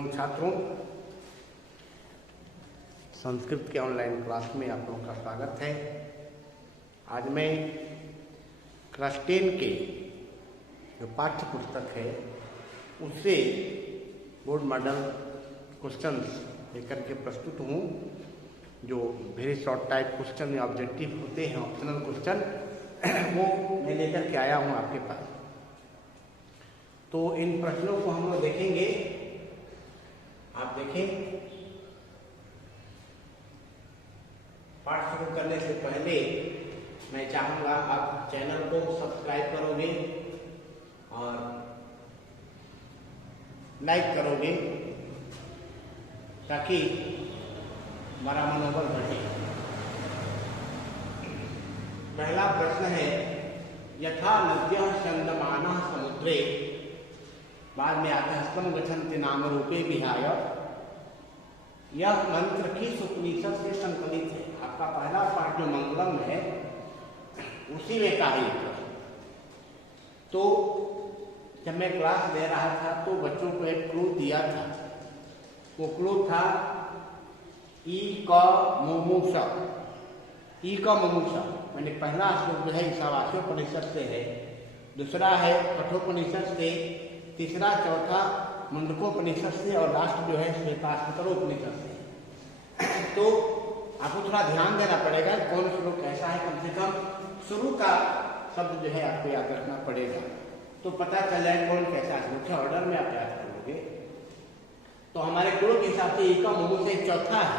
Morning छात्रों, संस्कृत के online class में आप लोगों का स्वागत है। आज मैं क्लास 10 के जो पाठ्य पुस्तक है उससे बोर्ड मॉडल क्वेश्चंस लेकर के प्रस्तुत हूँ। जो वेरी शॉर्ट टाइप क्वेश्चन या ऑब्जेक्टिव होते हैं, ऑप्शनल क्वेश्चन, वो मैं लेकर के आया हूँ आपके पास। तो इन प्रश्नों को हम लोग देखेंगे। आप देखें, पाठ शुरू करने से पहले मैं चाहूँगा आप चैनल को सब्सक्राइब करोगे और लाइक करोगे ताकि हमारा मनोबल बढ़े। पहला प्रश्न है, यथा नद्यः चंदमाना समुद्रे, बाद में आता है स्तम गच्छन्ति नाम रूपे विहाय। यह मंत्र किस उपनिषद से संकलित है? आपका पहला पाठ जो मंगलम है उसी में कार्य। तो जब मैं क्लास दे रहा था तो बच्चों को एक क्लू दिया था। वो क्लू था ई क मुमुषा। ई का मुमुषा मैंने पहला श्लोक जो है ईशावास्योपनिषद से है, दूसरा है कठोपनिषद से, तीसरा चौथा मुंडकोपनिषद से और लास्ट जो है श्वेताश्वतरोपनिषद से। तो आपको थोड़ा ध्यान देना पड़ेगा कौन श्लोक कैसा है। कम से कम शुरू का शब्द जो है आपको याद रखना पड़ेगा, तो पता चल जाए कौन कैसा श्लोक है। ऑर्डर में आप याद कर लोगे। तो हमारे गुरु के हिसाब से एक मुंह से चौथा है,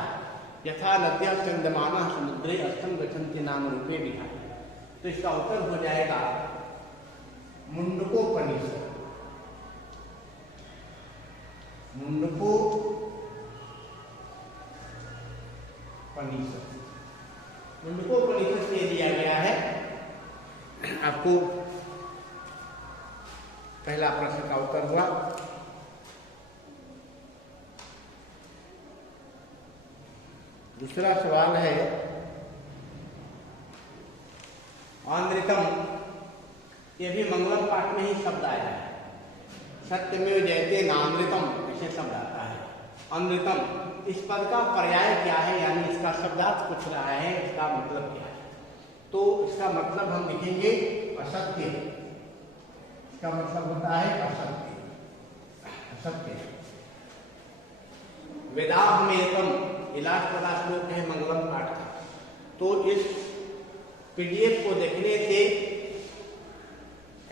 यथा नद्या चंदमाना समुद्रे अस्तम गच्छन्ति नाम रूपे विहाय। तो इसका उत्तर हो जाएगा मुंडकोपनिषद। मुंडकोपनिषद से दिया गया है। आपको पहला प्रश्न का उत्तर हुआ। दूसरा सवाल है, आंद्रितम, यह भी मंगलम पाठ में ही शब्द आया है। सत्यमेव जयते नांद्रितम ऐसे शब्द आता है। अनृतम, इस पद का पर्याय क्या है, यानी इसका शब्दार्थ पूछ रहा है, इसका मतलब क्या है। तो इसका मतलब हम लिखेंगे असत्य। इसका मतलब होता है असत्य। असत्य। वेदाहमेतम, इलाज पदा श्लोक है मंगलम पाठ का। तो इस पीडीएफ को देखने से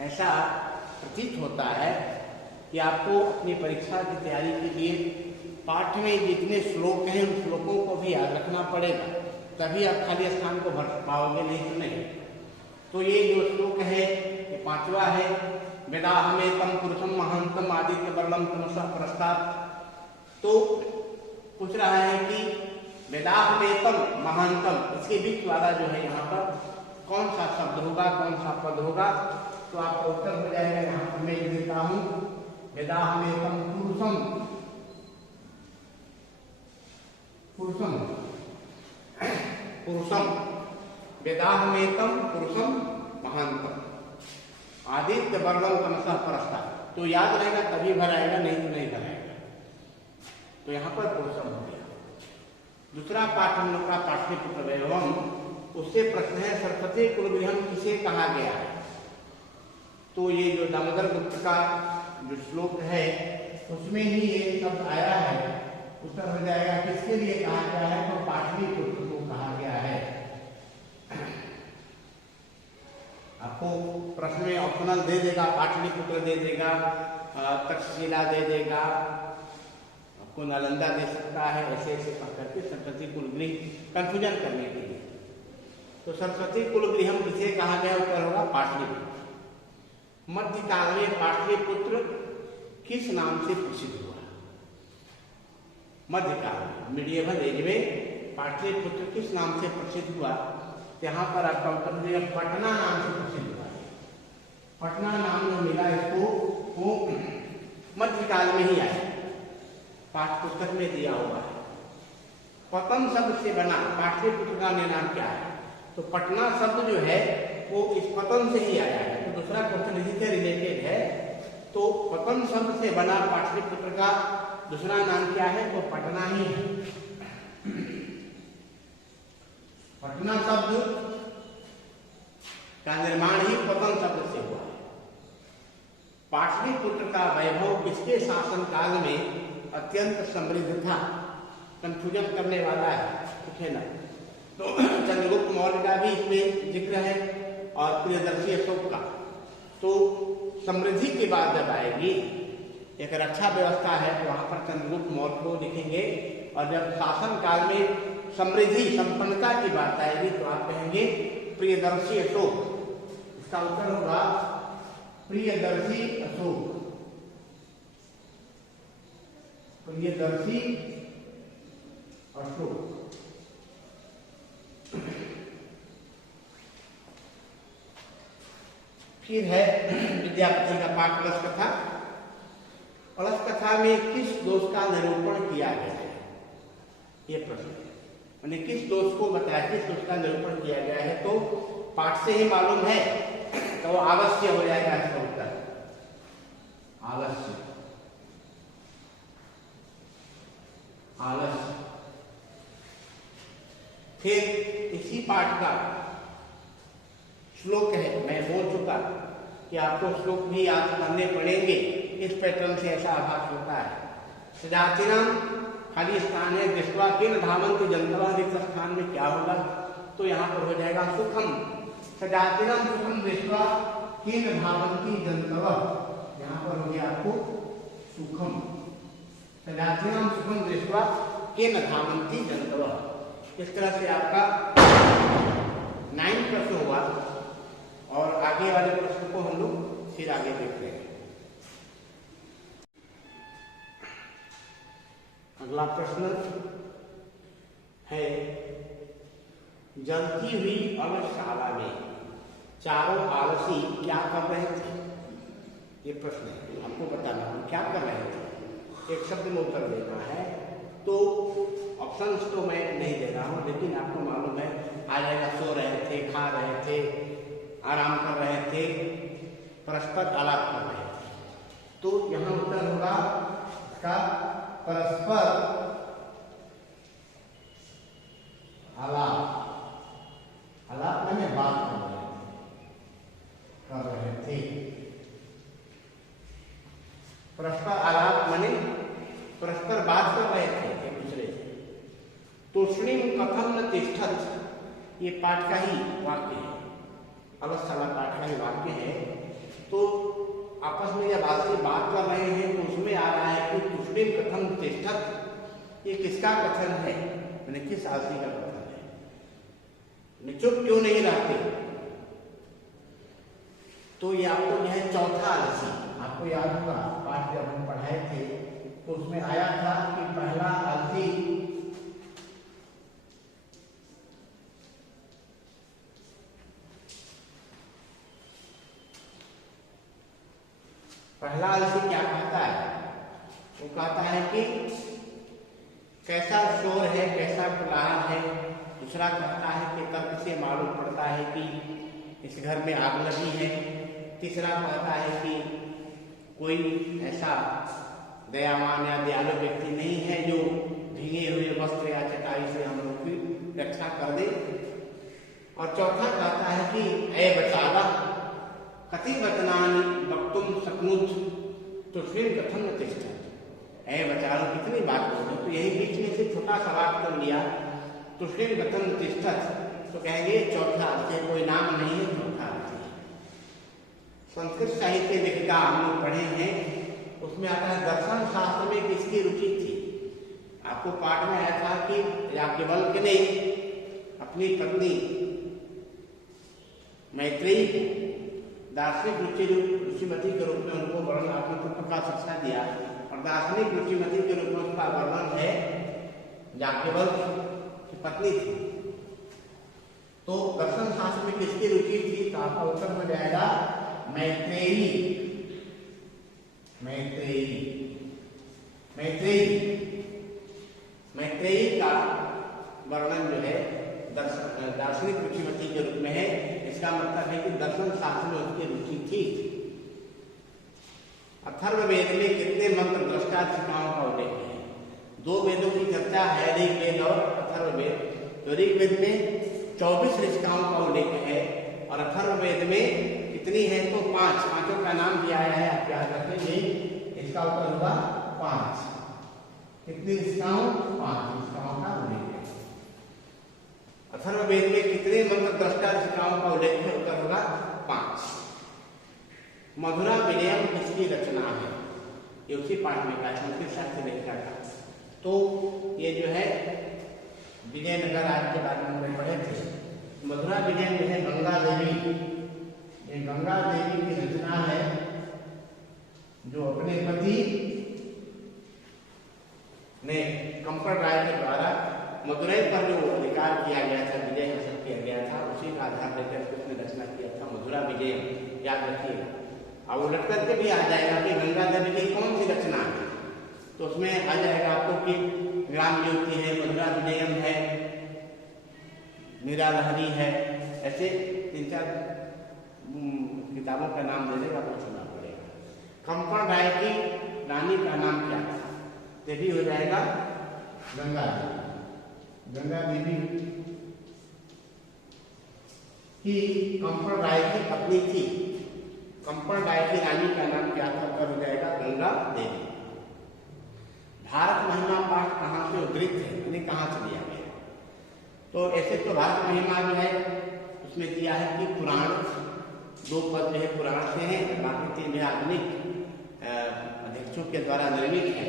ऐसा प्रतीत होता है कि आपको अपनी परीक्षा की तैयारी के लिए पाठ में जितने श्लोक हैं उन श्लोकों को भी याद रखना पड़ेगा, तभी आप खाली स्थान को भर पाओगे, नहीं तो नहीं। तो ये जो श्लोक है ये पांचवा है, वेदाहमेतम पुरुषम महांतम आदित्य वर्णम तमसः प्रस्तात्। तो पूछ रहा है कि वेदाहमेतम महांतम, इसके बीच वाला जो है यहाँ पर कौन सा शब्द होगा, कौन सा पद होगा। तो आपका उत्तर हो जाएगा, यहाँ पर मैं लिख देता हूँ, वेदाहमेतम पुरुषम। पुरुषम, पुरुषम, वेदाहमेतम पुरुषम महांतम आदित्य वर्णम तमसः प्रस्तात्। तो याद रहेगा तभी भराएगा, नहीं तो नहीं भराएगा। तो यहाँ पर पुरुषम हो गया। दूसरा पाठ हम लोग का पाठ्यपुत्र वैभवम, उससे प्रश्न है, सरस्वती कुलगृहम किसे कहा गया है। तो ये जो दामोदर गुप्त का जो श्लोक है उसमें ही ये शब्द आया है। उत्तर हो जाएगा किसके लिए कहा गया है, तो पाटलिपुत्र को कहा गया है। आपको प्रश्न में ऑप्शनल दे देगा, पाटलिपुत्र दे देगा, तक्षशिला दे देगा, आपको नालंदा दे सकता है, ऐसे ऐसे पढ़ करके सरस्वती कुलगृह कंफ्यूजन करने के लिए। तो सरस्वती कुलगृहम किसे कहा गया, उत्तर होगा पाटलिपुत्र। मध्यकाल में पाटलिपुत्र किस नाम से प्रसिद्ध हुआ? मध्यकाल में, मिडिएवल एज में पाटलिपुत्र किस नाम से प्रसिद्ध हुआ? यहाँ पर आपका उत्तर दिया पटना नाम से प्रसिद्ध हुआ। पटना नाम जो मिला इसको वो मध्यकाल में ही आया, पाठ पुस्तक में दिया हुआ है। पतन शब्द से बना पाटलिपुत्र का नाम क्या है? तो पटना शब्द जो है वो इस पतन से ही आया है। तो दूसरा क्वेश्चन इसी से रिलेटेड है। तो पतन शब्द से बना पाटलिपुत्र का दूसरा नाम क्या है? तो पटना ही है। पटना शब्द का निर्माण ही पतन शब्द से हुआ है। पाटलिपुत्र का वैभव किसके शासनकाल में अत्यंत समृद्ध था? कंफ्यूजन करने वाला है, ठीक है ना? तो चंद्रगुप्त मौर्य का भी इसमें जिक्र है और प्रियदर्शी अशोक का। तो समृद्धि की बात जब आएगी, एक रक्षा व्यवस्था है, तो वहां पर चंद्रगुप्त मौर्य को लिखेंगे। और जब शासन काल में समृद्धि संपन्नता की बात आएगी तो आप कहेंगे प्रियदर्शी अशोक। इसका उत्तर होगा प्रियदर्शी अशोक। प्रियदर्शी अशोक। फिर है विद्यापति का पाठ कलश कथा। कलश कथा में किस दोष का निरूपण किया गया है? ये प्रश्न है। मैंने किस दोष को बताया, किस दोष का निरूपण किया गया है? तो पाठ से ही मालूम है, तो वो अवश्य हो जाएगा इसका उत्तर। आलस्य, आलस्य। फिर इसी पाठ का श्लोक है, मैं बोल चुका कि आपको श्लोक भी याद करने पड़ेंगे। इस पैटर्न से ऐसा आभास होता है। सजातिनाम खाली स्थान है, दृष्टवा किन धावन्ति जन्तवः, रिक्त स्थान में क्या होगा? तो यहाँ पर हो जाएगा सुखम। सजातिनाम सुखम दृष्टवा किन धावन्ति जन्तवः, यहाँ पर हो गया आपको सुखम। सजातिनाम सुखम दृष्टवा किन धावन्ति जन्तवः। इस तरह से आपका 9 प्रश्न हुआ और आगे वाले प्रश्न को हम लोग फिर आगे देखते हैं। अगला प्रश्न है, जलती हुई अलसशाला में चारों आलसी क्या कर रहे थे? ये प्रश्न है, आपको बताना हम क्या कर रहे थे। एक शब्द में उत्तर देना है। तो ऑप्शंस तो मैं नहीं दे रहा हूं, लेकिन आपको मालूम है आ जाएगा। सो रहे थे, खा रहे थे, आराम कर रहे थे, परस्पर आलाप कर रहे थे। तो यहां उत्तर होगा इसका परस्पर आलाप। आलाप मैंने बात कर रहे थे। परस्पर आलाप माने परस्पर बात कर रहे थे एक दूसरे से। तूष्णीम कथम न तिष्ठत्, ये पाठ का ही वाक्य है, अलसशाला पाठ का ही वाक्य है। तो आपस में जब आलसी बात कर रहे हैं तो उसमें आ रहा है कि तूष्णीम कथम तिष्ठत्, ये किसका कथन है? मैंने किस आलसी का कथन है? चुप क्यों नहीं रहते? तो ये आपको यह है चौथा आलसी। आपको याद होगा पाठ जब हम पढ़ाए थे तो उसमें आया था कि पहला आलसी क्या कहता है? वो कहता है कि कैसा शोर है, कैसा कोलाहल है। दूसरा कहता है कि तर्क से मालूम पड़ता है कि इस घर में आग लगी है। तीसरा कहता है कि कोई ऐसा दयावान या दयालु व्यक्ति नहीं है जो भीगे हुए वस्त्र या चटाई से हम लोग की रक्षा कर दे। और चौथा कहता है कि ऐ बचावा कति वचनानि वक्तुम शक्नुत तूष्णीम कथम न तिष्ठत्। ऐ बचारो कितनी बात बोलो। तो यही बीच में से छोटा सवाल कर लिया, तूष्णीम कथम न तिष्ठत्। तो कहेंगे चौथा आलसी, कोई नाम नहीं है, चौथा आलसी। संस्कृत साहित्य लेखिका हम लोग पढ़े हैं, उसमें आता है दर्शन शास्त्र में किसकी रुचि थी। आपको पाठ में आया था कि याज्ञवल्क्य ने अपनी पत्नी मैत्रेयी को दार्शनिक रुचिमती के रूप में उनको वर्णन आत्मतत्व का शिक्षा दिया। और दार्शनिक रुचिमती के रूप में उसका वर्णन है याज्ञवल्क्य की पत्नी थी। तो दर्शन शास्त्र में किसकी रुचि थी? तो आपका उत्तर हो जाएगा मैत्रेयी। मैत्रेयी मैत्रेयी मैत्रेयी का वर्णन जो है दार्शनिक रुचिमती के रूप में है। इसका मतलब है कि दर्शन शास्त्र में उसकी रुचि थी। अथर्ववेद में कितने मंत्र दृष्टा ऋषिकाओं का उल्लेख है? दो वेदों की चर्चा है, ऋग्वेद और अथर्ववेद। तो ऋग्वेद में 24 ऋषिकाओं का उल्लेख है और अथर्ववेद में कितनी है? तो 5। पांचों का नाम दिया है, आप याद रखेंगे। इसका उत्तर होगा 5। कितनी ऋषिकाओं? 5 ऋषिकाओं का उल्लेख है। अथर्ववेद में कितने मंत्र दृष्टा ऋषिकाओं का उल्लेख है? उत्तर होगा 5। मधुरा विनयम किसकी रचना है? ये उसी पाठ में का संस्कृत शास्त्र ने लिखा था। तो ये जो है विजयनगर राज्य के बारे में हम पढ़े थे। मधुरा विनयम जो है गंगा देवी, ये गंगा देवी की रचना है, जो अपने पति ने कंपन राय के द्वारा मदुरई पर जो अधिकार किया गया था, विजय हासिल किया गया था, उसी का आधार लेकर उसने रचना किया था मधुरा विजयम। याद रखिएगा। अब उलट करके भी आ जाएगा कि गंगा देवी की कौन सी रचना है, तो उसमें आ जाएगा आपको कि ग्राम ज्योति है, मधुरा विजयम है, मीरा लहरी है, ऐसे 3-4 किताबों का नाम दे देगा, आपको सुनना पड़ेगा। कंपन राय की रानी का नाम क्या था? ये भी हो जाएगा गंगा देवी। गंगा देवी की कंपन राय की पत्नी थी। कंपन राय की रानी का नाम क्या था? उत्तर हो जाएगा गंगा देवी। भारत महिमा पाठ कहाँ से उद्धृत है, यानी कहाँ से दिया गया? तो ऐसे तो भारत महिमा जो है उसमें दिया है कि पुराण, 2 पद जो है पुराण से हैं, बाकी 3 जो आधुनिक अध्यक्षों के द्वारा निर्मित है।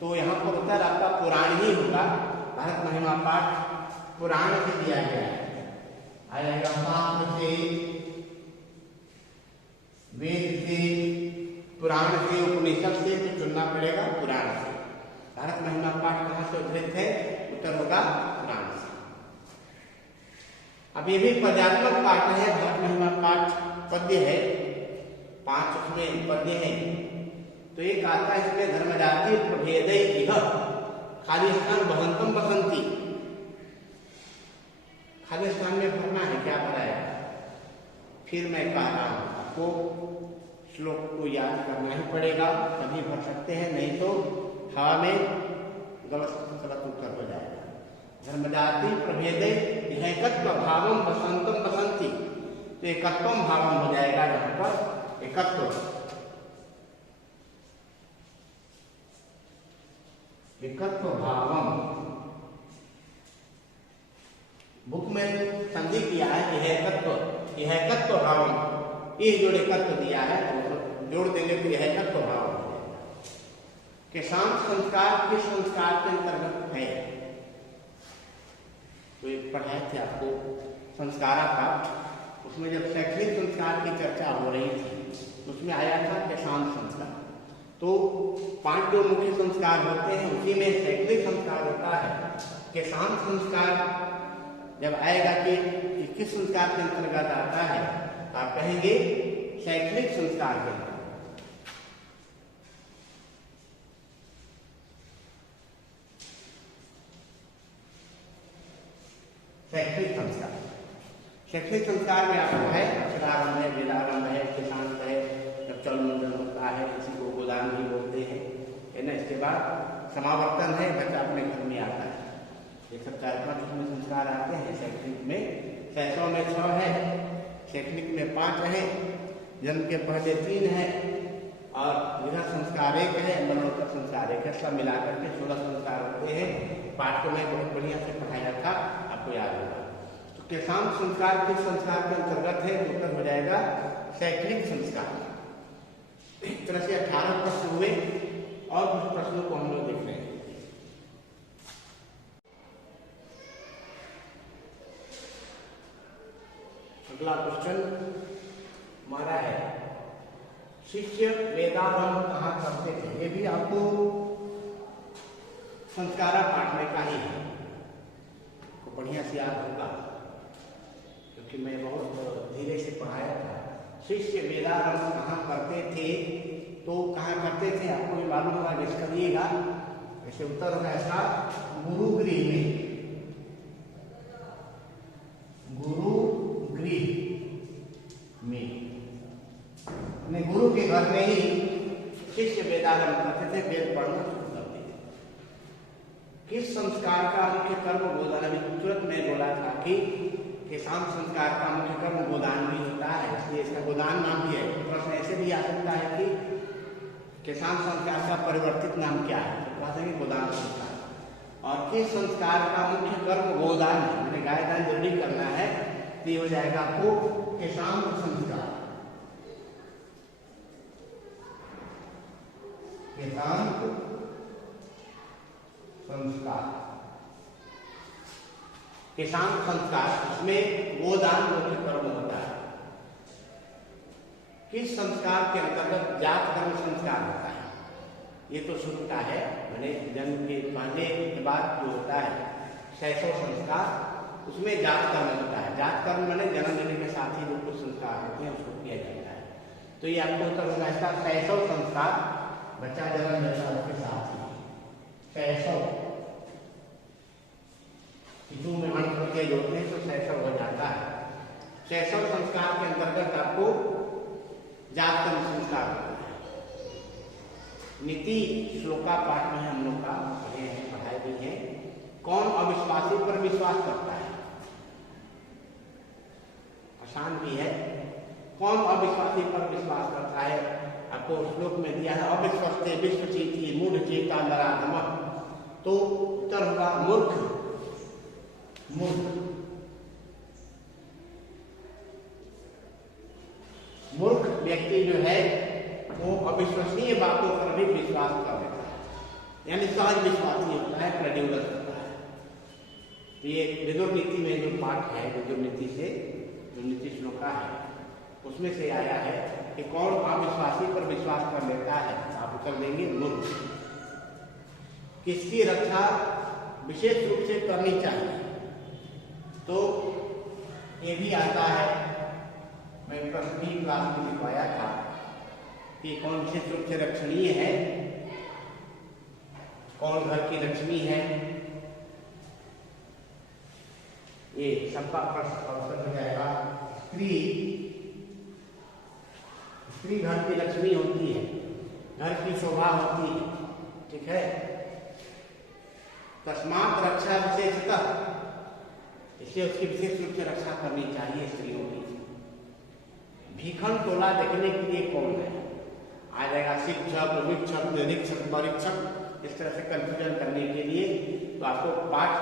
तो यहाँ पर उत्तर आपका पुराण ही होगा। भारत महिमा पाठ पुराण से दिया गया है। आएगा शास्त्र से, वेद से, पुराण से, उपनिषद से, तो चुनना पड़ेगा पुराण से। भारत महिमा पाठ कहाँ से उद्धृत है? उत्तर होगा पुराण से। अब ये भी पद्यात्मक पाठ है। भारत महिमा पाठ पद्य है, 5 उसमें पद्य है। तो एक आता है इसमें धर्मजाति प्रभेदय इह खाली स्थान बहंतम बसंती। खाली स्थान में भरना है, क्या भराएगा? फिर मैं कह रहा हूं आपको, श्लोक को याद करना ही पड़ेगा, तभी भर सकते हैं, नहीं तो हवा में गलत उत्तर हो जाएगा। धर्मजाति प्रभेदे एकत्व भावम बसंतम बसंती, तो एकत्वम भावम हो जाएगा यहाँ पर एकत्व। एकत्व भावम बुक में संधि किया है, यह एकत्व भावम, ये जो एकत्व दिया है तो जोड़ देंगे तो यह एकत्व भावम के शांत संस्कार किस संस्कार के अंतर्गत है? तो एक पढ़ाए थे आपको संस्कारा का, उसमें जब शैक्षणिक संस्कार की चर्चा हो रही थी उसमें आया था के शांत संस्कार। तो 5 जो मुख्य संस्कार होते हैं उसी में शैक्षणिक संस्कार होता है। के शांत संस्कार जब आएगा कि किस संस्कार के अंतर्गत आता है, तो आप कहेंगे शैक्षणिक संस्कार के। शैक्षणिक संस्कार, शैक्षणिक संस्कार में आपको है अक्षरारंभ है, वेदारंभ है, शांत है, जब चल मुंडन होता है, किसी को गोदान भी बोलते हैं, है ना। इसके बाद समावर्तन है, बच्चा अपने घर में आता है। ये सब 4-5 उसमें संस्कार आते हैं। शैक्षणिक में 600 में 6 है, शैक्षणिक में 5 है, जन्म के पहले 3 है और गृह संस्कार 1 है, मरणोत्तर संस्कार 1 है। सब मिलाकर के 16 संस्कार होते हैं। पाठ को मैं बहुत बढ़िया से पढ़ाया था, आपको याद होगा। तो के शांत संस्कार किस संस्कार के अंतर्गत है? उत्तर हो जाएगा शैक्षणिक संस्कार। इस तरह से 18 प्रश्न हुए और कुछ प्रश्नों को हम लोग देख रहे हैं। अगला क्वेश्चन हमारा है, शिष्य वेदारंभ कहाँ करते थे? ये भी आपको संस्कारा पाठ में का ही है, को बढ़िया से याद होगा क्योंकि मैं बहुत धीरे से पढ़ाया था। शिष्य वेदारंभ कहाँ करते थे? तो कहाँ करते थे आपको भी मालूम होगा, गेस करिएगा। ऐसे उत्तर होगा इसका गुरुगृह में। गुरुगृह में, अपने गुरु के घर में ही शिष्य वेदारंभ करते थे, वेद पढ़ना शुरू कर दिए। किस संस्कार का मुख्य कर्म गोदान? अभी तुरंत में बोला था कि शाम संस्कार का मुख्य कर्म गोदान भी होता है, इसलिए इसका गोदान नाम भी है। प्रश्न ऐसे भी आ सकता है कि किसान संस्कार का परिवर्तित नाम क्या है? तो कहते हैं गोदान संस्कार। और किस संस्कार का मुख्य कर्म गोदान है, मैंने गाय दान जरूरी करना है, तो ये हो जाएगा आपको किसान संस्कार। किसान संस्कार, किसान संस्कार, इसमें गोदान मुख्य कर्म होता है। किस संस्कार के अंतर्गत जात कर्म संस्कार होता है? ये तो शुरू का है, मैंने जन्म के पहले के बाद जो होता है शैशव संस्कार, उसमें जात कर्म होता है। जात कर्म मैंने जन्म लेने के साथ ही जो कुछ संस्कार होते हैं उसको किया जाता है। तो ये आपको उत्तर होगा इसका शैशव संस्कार, बच्चा जन्म लेता है उसके साथ ही शैशव, शिशु में अंत प्रत्यय जोड़ते हैं तो शैशव हो जाता है। शैशव संस्कार के अंतर्गत आपको जात कर्म संस्कार होता है। नीति श्लोका पाठ में हम लोग का पढ़ाई भी है। कौन अविश्वासी पर विश्वास करता है? आसान भी है। कौन अविश्वासी पर विश्वास करता है? आपको श्लोक में दिया है अविश्वस्ते विश्वचेती मूढ़ चेता नराधमः, तो उत्तर होगा मूर्ख। मूर्ख व्यक्ति जो है वो अविश्वसनीय बातों पर भी विश्वास कर लेता है, यानी सहज विश्वासी होता है, क्रेड्यूलस होता है। तो ये विदुर नीति में जो पाठ है, विदुर नीति से जो नीति श्लोका है उसमें से आया है कि कौन अविश्वासी पर विश्वास कर लेता है? आप उत्तर देंगे मूर्ख। किसकी रक्षा विशेष रूप से करनी चाहिए? तो ये भी आता है, मैं प्रथम क्लास में लिखवाया था कि कौन विशेष रूप से रक्षणीय है, कौन घर की लक्ष्मी है। ये सबका प्रश्न अवसर हो जाएगा। स्त्री घर की लक्ष्मी होती है, घर की शोभा होती है, ठीक है। तस्मात् रक्षा विशेषतः, इसलिए उसकी विशेष रूप से रक्षा करनी चाहिए स्त्रियों की। भीखन टोला देखने के लिए कौन है? आ जाएगा शिक्षक, वीक्षक, निरीक्षक, परीक्षक, इस तरह से कंफ्यूजन करने के लिए। तो आपको पाठ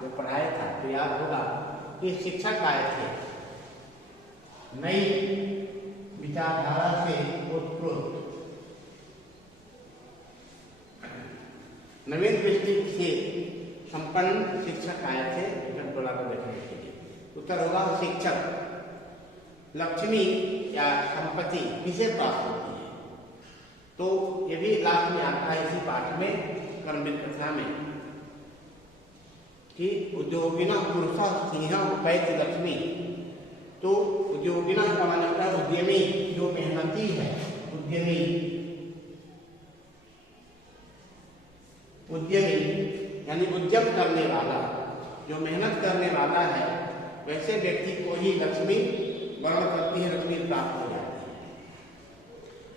जो पढ़ाया था तो याद होगा कि शिक्षक आए थे नई विचारधारा से उत्प्रोत, नवीन दृष्टि से संपन्न शिक्षक आए थे भीखन टोला को देखने के लिए। उत्तर होगा शिक्षक। लक्ष्मी या संपत्ति किसे प्राप्त होती है? तो ये भी लास्ट में आता है इसी पाठ में, कर्मवीर कथा में, कि उद्योगिना पुरुषा सिंह पैत लक्ष्मी। तो उद्योगिना का माना होता है उद्यमी, जो मेहनती है, उद्यमी। उद्यमी यानी उद्यम करने वाला, जो मेहनत करने वाला है, वैसे व्यक्ति को ही लक्ष्मी वर्ण करती है, लक्ष्मी प्राप्त हो जाती है।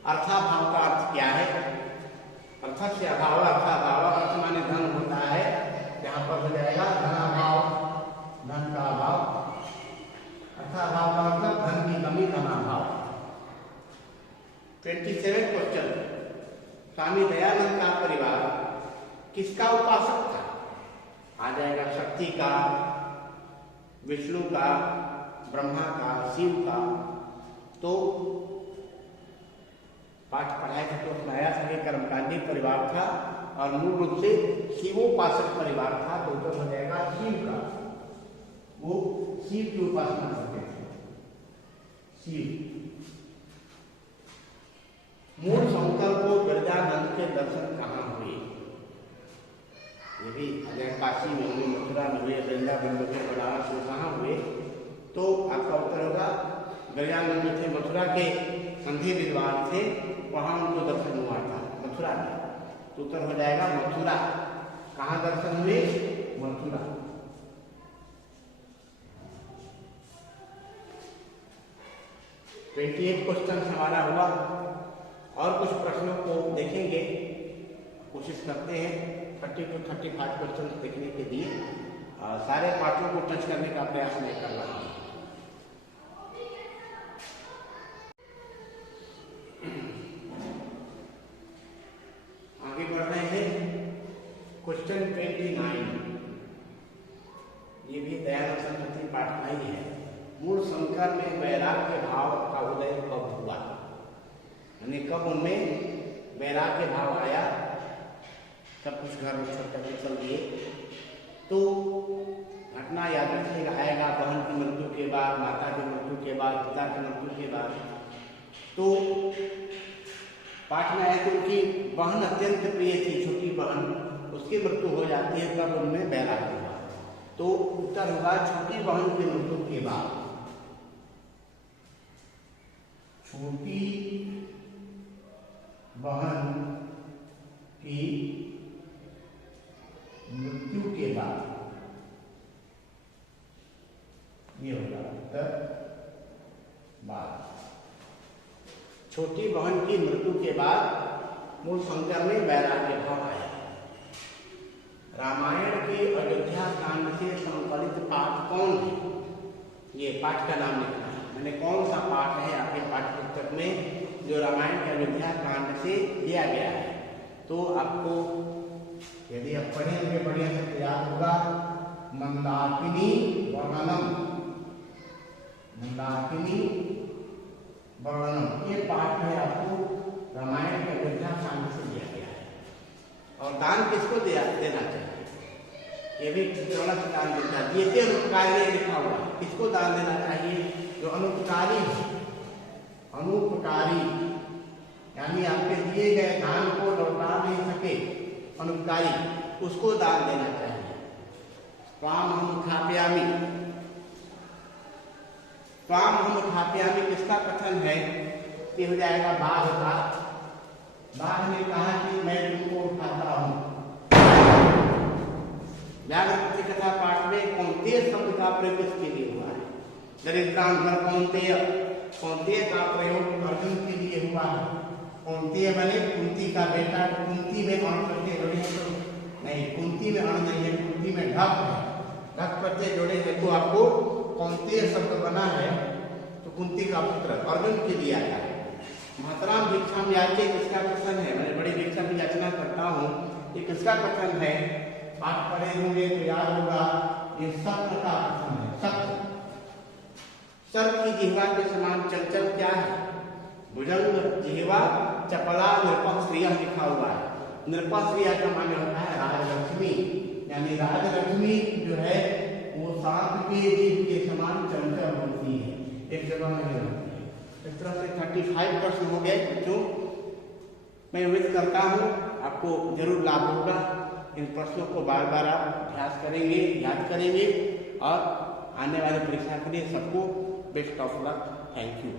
अर्थाभाव का अर्थ क्या है? अर्थ से अभाव, अर्थाभाव, अर्थ माने धन होता है, यहाँ पर हो जाएगा धनाभाव, धन का अभाव। अर्थाभाव का मतलब धन की कमी, धनाभाव। 27 क्वेश्चन। स्वामी दयानंद का परिवार किसका उपासक था? आ जाएगा शक्ति का, विष्णु का, ब्रह्मा का, शिव का। तो पाठ पढ़ाया था तो सुनाया था कि कर्मकांडी परिवार था और मूल रूप से शिवोपासक परिवार था। तो उत्तर हो जाएगा शिव का, वो शिव की उपासना करते थे। शिव मूल शंकर को गिरजानंद के दर्शन कहाँ हुए? ये भी काशी में हुए, मथुरा में हुए, वृंदावन में हुए, बनारस में कहाँ हुए? तो आपका उत्तर होगा गिरजानंद में थे, मथुरा के संधि विद्वान थे, वहां उनको दर्शन हुआ था मथुरा में। तो उत्तर हो जाएगा मथुरा। कहाँ दर्शन हुए? मथुरा। तो 28 क्वेश्चन हमारा हुआ। और कुछ प्रश्नों को कोशिश करते हैं 30 to 35 क्वेश्चन देखने के लिए। सारे पाठों को टच करने का प्रयास नहीं कर रहा हूँ। आगे बढ़ रहे हैं। क्वेश्चन 29, ये भी दयानंद सरस्वती पाठ का ही है। मूल संकर में वैराग्य भाव का उदय कब हुआ, यानी कब उनमें वैराग्य भाव आया। सब कुछ घर में छोड़ करके चल दिए। तो घटना याद रखिएगा, आएगा बहन की मृत्यु के बाद, माता की मृत्यु के बाद, पिता की मृत्यु के बाद। तो पाठ में आया कि उनकी बहन अत्यंत प्रिय थी, छोटी बहन, उसकी मृत्यु हो जाती है, तब उनमें वैराग्य हुआ। तो उत्तर होगा छोटी बहन की मृत्यु के बाद। छोटी बहन की मृत्यु के बाद, ये होगा उत्तर बाद। छोटी बहन की मृत्यु के बाद मूल संकर में वैराग्य भाव आया। रामायण के अयोध्या कांड से संकलित पाठ कौन है, ये पाठ का नाम लिखना है। मैंने कौन सा पाठ है आपके पाठ्य पुस्तक में जो रामायण के अयोध्या कांड से लिया गया है। तो आपको यदि आप पढ़ेंगे बढ़िया से तो याद होगा मंदाकिनी वर्णनम, मंदाकिनी वर्णनम, ये पाठ है आपको रामायण के अयोध्या कांड से लिया गया है। और दान किसको देना चाहिए, ये भी थोड़ा सा दान देता है। ये अनुपकारी लिखा हुआ है, किसको दान देना चाहिए, जो अनुपकारी है। अनुपकारी यानी आपके दिए गए दान को लौटा नहीं सके, अनुपकारी, उसको दान देना चाहिए। त्वाम हम खाप्यामि, त्वाम हम खाप्यामि किसका कथन है, ये हो जाएगा बाघ का। बाघ ने कहा कि मैं तुमको उठाता हूं। व्याघ्र कथा पाठ में कौंतेय शब्द का प्रयोग किसके लिए हुआ है, दरिद्रांधर कौंतेय। कौंतेय का प्रयोग अर्जुन के लिए हुआ है। कौंतेय बने कुंती का बेटा, कुंती में अण प्रत्यय जोड़े हैं तो नहीं, कुंती में अण नहीं है, कुंती में ढक है, ढक प्रत्यय जोड़े हैं तो आपको कौंतेय शब्द बना है। तो कुंती का पुत्र अर्जुन के लिए आया है। मातराम भिक्षाम याचे किसका कथन है, मैं बड़ी भिक्षा की याचना करता हूँ, ये किसका कथन है। पाठ पढ़े होंगे तो याद होगा, ये सत्य का कथन है। सत्य, सर्प की जिह्वा के समान चंचल क्या है, भुजंग जिह्वा चपला नृपश्रिय लिखा हुआ है। नृपश्रिय का माने होता है राजलक्ष्मी, यानी राजलक्ष्मी जो है वो सांप के जीभ के समान चंचल होती है, एक जगह नहीं रहती है। इस तरह से 35 प्रश्न हो गए बच्चों। मैं उम्मीद करता हूँ आपको जरूर लाभ होगा। इन प्रश्नों को बार बार आप अभ्यास करेंगे, याद करेंगे और आने वाली परीक्षा के लिए सबको best of luck. Thank you.